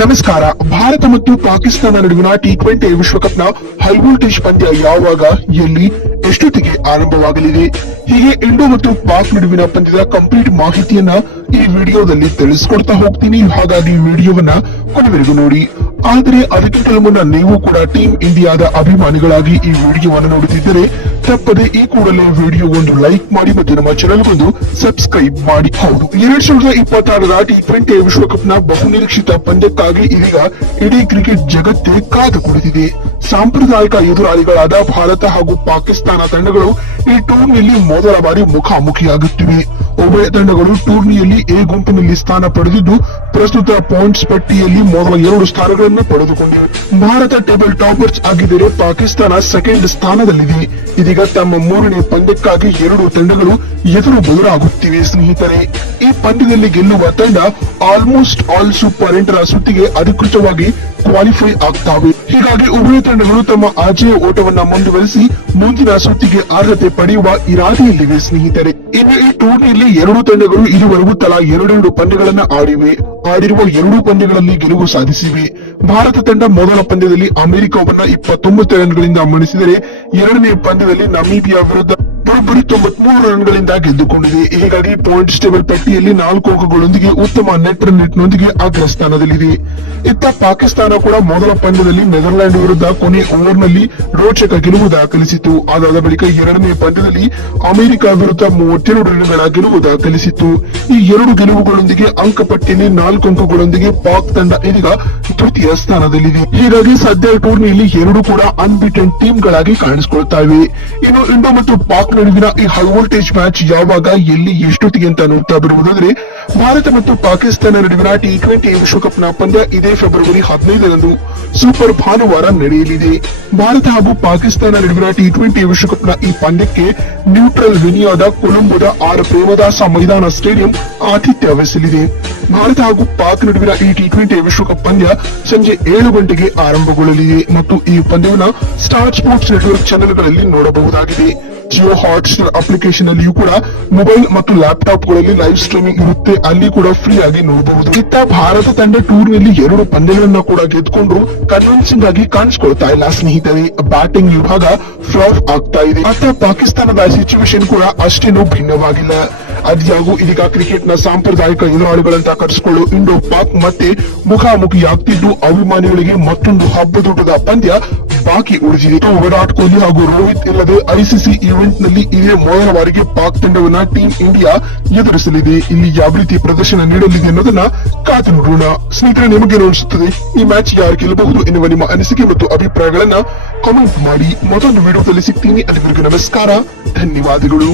ನಮಸ್ಕಾರ. ಭಾರತ ಮತ್ತು ಪಾಕಿಸ್ತಾನ ನಡುವಿನ ಟಿ20 ವಿಶ್ವಕಪ್ನ ಹೈ ವೋಲ್ಟೇಜ್ ಪಂದ್ಯ ಯಾವಾಗ, ಎಲ್ಲಿ, ಎಷ್ಟೊತ್ತಿಗೆ ಆರಂಭವಾಗಲಿದೆ? ಹೀಗೆ ಇಂಡೋ ಮತ್ತು ಪಾಕ್ ನಡುವಿನ ಪಂದ್ಯದ ಕಂಪ್ಲೀಟ್ ಮಾಹಿತಿಯನ್ನ ಈ ವಿಡಿಯೋದಲ್ಲಿ ತಿಳಿಸ್ಕೊಡ್ತಾ ಹೋಗ್ತೀನಿ. ಹಾಗಾಗಿ ವಿಡಿಯೋವನ್ನ ಕೊನೆವರೆಗೂ ನೋಡಿ. ಆದರೆ ಅದಕ್ಕಿಂತ ಮುನ್ನ ನೀವು ಕೂಡ ಟೀಮ್ ಇಂಡಿಯಾದ ಅಭಿಮಾನಿಗಳಾಗಿ ಈ ವಿಡಿಯೋವನ್ನು ನೋಡುತ್ತಿದ್ದರೆ ತಪ್ಪದೆ ಈ ಕೂಡಲೇ ವಿಡಿಯೋ ಒಂದು ಲೈಕ್ ಮಾಡಿ ಮತ್ತು ನಮ್ಮ ಚಾನೆಲ್ ಒಂದು ಸಬ್ಸ್ಕ್ರೈಬ್ ಮಾಡಿ. ಹೌದು, 2026ರ ಟಿ20 ವಿಶ್ವಕಪ್ನ ಬಹುನಿರೀಕ್ಷಿತ ಪಂದ್ಯಕ್ಕಾಗಿ ಇದೀಗ ಇಡೀ ಕ್ರಿಕೆಟ್ ಜಗತ್ತೇ ಕಾದು ಕುಳಿತಿದೆ. ಸಾಂಪ್ರದಾಯಿಕ ಎದುರಾಳಿಗಳಾದ ಭಾರತ ಹಾಗೂ ಪಾಕಿಸ್ತಾನ ತಂಡಗಳು ಈ ಟೂರ್ನಿಯಲ್ಲಿ ಮೊದಲ ಬಾರಿ ಮುಖಾಮುಖಿಯಾಗುತ್ತಿವೆ. ಉಭಯ ತಂಡಗಳು ಟೂರ್ನಿಯಲ್ಲಿ ಎ ಗುಂಪಿನಲ್ಲಿ ಸ್ಥಾನ ಪಡೆದಿದ್ದು ಪ್ರಸ್ತುತ ಪಾಯಿಂಟ್ಸ್ ಪಟ್ಟಿಯಲ್ಲಿ ಮೊದಲ 2 ಸ್ಥಾನಗಳನ್ನು ಪಡೆದುಕೊಂಡಿವೆ. ಭಾರತ ಟೇಬಲ್ ಟಾಪರ್ಸ್ ಆಗಿದ್ದರೆ ಪಾಕಿಸ್ತಾನ ಸೆಕೆಂಡ್ ಸ್ಥಾನದಲ್ಲಿದೆ. ಇದೀಗ ತಮ್ಮ 3ನೇ ಪಂದ್ಯಕ್ಕಾಗಿ 2 ತಂಡಗಳು ಎದುರು ಬದುರಾಗುತ್ತಿವೆ. ಸ್ನೇಹಿತರೆ, ಈ ಪಂದ್ಯದಲ್ಲಿ ಗೆಲ್ಲುವ ತಂಡ ಆಲ್ಮೋಸ್ಟ್ ಆಲ್ ಸೂಪರ್ 8ರ ಸುತ್ತಿಗೆ ಅಧಿಕೃತವಾಗಿ ಕ್ವಾಲಿಫೈ ಆಗ್ತಾವೆ. ಹೀಗಾಗಿ ಉಭಯ ತಂಡಗಳು ತಮ್ಮ ಆಚೆಯ ಓಟವನ್ನ ಮುಂದುವರಿಸಿ ಮುಂದಿನ ಸುತ್ತಿಗೆ ಅರ್ಹತೆ ಪಡೆಯುವ ಇರಾದೆಯಲ್ಲಿವೆ. ಸ್ನೇಹಿತರೆ, ಇನ್ನು ಈ ಟೂರ್ನಿಯಲ್ಲಿ 2 ತಂಡಗಳು ಇದುವರೆಗೂ ತಲಾ 2 ಪಂದ್ಯಗಳನ್ನ ಆಡಿರುವ 2 ಪಂದ್ಯಗಳಲ್ಲಿ ಗೆಲುವು ಸಾಧಿಸಿವೆ. ಭಾರತ ತಂಡ ಮೊದಲ ಪಂದ್ಯದಲ್ಲಿ ಅಮೆರಿಕವನ್ನ 29 ರನ್ಗಳಿಂದ ಮಣಿಸಿದರೆ 2ನೇ ಪಂದ್ಯದಲ್ಲಿ ನಮೀಬಿಯಾ ವಿರುದ್ಧ ಬರೋಬ್ಬರಿ 93 ರನ್ಗಳಿಂದ ಗೆದ್ದುಕೊಂಡಿದೆ. ಹೀಗಾಗಿ ಪಾಯಿಂಟ್ಸ್ ಟೇಬಲ್ ಪಟ್ಟಿಯಲ್ಲಿ 4 ಅಂಕಗಳೊಂದಿಗೆ ಉತ್ತಮ ನೆಟ್ ರನ್ ರೇಟ್ನೊಂದಿಗೆ ಅಗ್ರ ಸ್ಥಾನದಲ್ಲಿದೆ. ಇತ್ತ ಪಾಕಿಸ್ತಾನ ಕೂಡ ಮೊದಲ ಪಂದ್ಯದಲ್ಲಿ ನೆದರ್ಲ್ಯಾಂಡ್ ವಿರುದ್ಧ ಕೊನೆ ಓವರ್ನಲ್ಲಿ ರೋಚಕ ಗೆಲುವು ದಾಖಲಿಸಿತು. ಅದಾದ ಬಳಿಕ 2ನೇ ಪಂದ್ಯದಲ್ಲಿ ಅಮೆರಿಕ ವಿರುದ್ಧ 32 ರನ್ಗಳ ಗೆಲುವು ದಾಖಲಿಸಿತು. ಈ 2 ಗೆಲುವುಗಳೊಂದಿಗೆ ಅಂಕಪಟ್ಟಿಯಲ್ಲಿ 4 ಅಂಕಗಳೊಂದಿಗೆ ಪಾಕ್ ತಂಡ ಇದೀಗ ತೃತೀಯ ಸ್ಥಾನದಲ್ಲಿದೆ. ಹೀಗಾಗಿ ಸದ್ಯ ಟೂರ್ನಿಯಲ್ಲಿ 2 ಕೂಡ ಅನ್ಬಿಟನ್ ಟೀಮ್ ಗಳಾಗಿ ಕಾಣಿಸಿಕೊಳ್ತಾ ಇವೆ. ಇನ್ನು ಇಂಡೋ ಮತ್ತು ಪಾಕ್ ನಡುವಿನ ಈ ಹೈ ವೋಲ್ಟೇಜ್ ಮ್ಯಾಚ್ ಯಾವಾಗ, ಎಲ್ಲಿ, ಎಷ್ಟೊತ್ತಿಗೆ ಅಂತ ನೋಡ್ತಾ ಬರುವುದಾದ್ರೆ, ಭಾರತ ಮತ್ತು ಪಾಕಿಸ್ತಾನ ನಡುವಿನ ಟಿ20 ವಿಶ್ವಕಪ್ನ ಪಂದ್ಯ ಇದೇ ಫೆಬ್ರವರಿ 15ರಂದು ಸೂಪರ್ ಭಾನುವಾರ ನಡೆಯಲಿದೆ. ಭಾರತ ಹಾಗೂ ಪಾಕಿಸ್ತಾನ ನಡುವಿನ ಟಿ20 ವಿಶ್ವಕಪ್ನ ಈ ಪಂದ್ಯಕ್ಕೆ ನ್ಯೂಟ್ರಲ್ ವೆನ್ಯೂದ ಕೊಲಂಬೋದ ಆರ್ ಪ್ರೇಮದಾಸ ಮೈದಾನ ಸ್ಟೇಡಿಯಂ ಆತಿಥ್ಯ ವಹಿಸಲಿದೆ. ಭಾರತ ಹಾಗೂ ಪಾಕ್ ನಡುವಿನ ಈ ಟಿ20 ವಿಶ್ವಕಪ್ ಪಂದ್ಯ ಸಂಜೆ 7 ಗಂಟೆಗೆ ಆರಂಭಗೊಳ್ಳಲಿದೆ ಮತ್ತು ಈ ಪಂದ್ಯವನ್ನ ಸ್ಟಾರ್ ಸ್ಪೋರ್ಟ್ಸ್ ನೆಟ್ವರ್ಕ್ ಚಾನೆಲ್ಗಳಲ್ಲಿ ನೋಡಬಹುದಾಗಿದೆ. ಜಿಯೋ ಹಾಟ್ಸ್ಟಾರ್ ಅಪ್ಲಿಕೇಶನ್ ಅಲ್ಲಿಯೂ ಕೂಡ ಮೊಬೈಲ್ ಮತ್ತು ಲ್ಯಾಪ್ಟಾಪ್ ಗಳಲ್ಲಿ ಲೈವ್ ಸ್ಟ್ರೀಮಿಂಗ್ ಇರುತ್ತೆ, ಅಲ್ಲಿ ಕೂಡ ಫ್ರೀ ಆಗಿ ನೋಡಬಹುದು. ಇತ್ತ ಭಾರತ ತಂಡ ಟೂರ್ನಿಯಲ್ಲಿ 2 ಪಂದ್ಯಗಳನ್ನ ಕೂಡ ಗೆದ್ದುಕೊಂಡ್ರು ಕನ್ವಿನ್ಸಿಂಗ್ ಆಗಿ ಕಾಣಿಸ್ಕೊಳ್ತಾ ಇಲ್ಲ. ಸ್ನೇಹಿತರೆ, ಬ್ಯಾಟಿಂಗ್ ವಿಭಾಗ ಫ್ಲಾಪ್ ಆಗ್ತಾ ಇದೆ. ಅತ್ತ ಪಾಕಿಸ್ತಾನದ ಸಿಚುವೇಶನ್ ಕೂಡ ಅಷ್ಟೇನೂ ಭಿನ್ನವಾಗಿಲ್ಲ. ಅದ್ಯಾಗೂ ಇದೀಗ ಕ್ರಿಕೆಟ್ ನ ಸಾಂಪ್ರದಾಯಿಕ ಎದುರಾಳಿಗಳಂತ ಕರೆಸಿಕೊಳ್ಳೋ ಇಂಡೋ ಪಾಕ್ ಮತ್ತೆ ಮುಖಾಮುಖಿಯಾಗ್ತಿದ್ದು ಅಭಿಮಾನಿಗಳಿಗೆ ಮತ್ತೊಂದು ಹಬ್ಬದೂಟದ ಪಂದ್ಯ ಬಾಕಿ ಉಳಿದಿದೆ. ವಿರಾಟ್ ಕೊಹ್ಲಿ ಹಾಗೂ ರೋಹಿತ್ ಇಲ್ಲದೆ ಐಸಿಸಿ ಈವೆಂಟ್ ನಲ್ಲಿ ಇದೇ ಮೊದಲ ಬಾರಿಗೆ ಪಾಕ್ ತಂಡವನ್ನ ಟೀಮ್ ಇಂಡಿಯಾ ಎದುರಿಸಲಿದೆ. ಇಲ್ಲಿ ಯಾವ ರೀತಿ ಪ್ರದರ್ಶನ ನೀಡಲಿದೆ ಅನ್ನೋದನ್ನ ಕಾದು ನೋಡೋಣ. ಸ್ನೇಹಿತರೆ, ನಿಮಗೇನು ಅನಿಸುತ್ತದೆ? ಈ ಮ್ಯಾಚ್ ಯಾರು ಗೆಲ್ಲಬಹುದು ಎನ್ನುವ ನಿಮ್ಮ ಅನಿಸಿಕೆ ಮತ್ತು ಅಭಿಪ್ರಾಯಗಳನ್ನ ಕಾಮೆಂಟ್ ಮಾಡಿ. ಮತ್ತೊಂದು ವಿಡಿಯೋದಲ್ಲಿ ಸಿಗ್ತೀನಿ. ಅಲ್ಲಿವರೆಗೂ ನಮಸ್ಕಾರ, ಧನ್ಯವಾದಗಳು.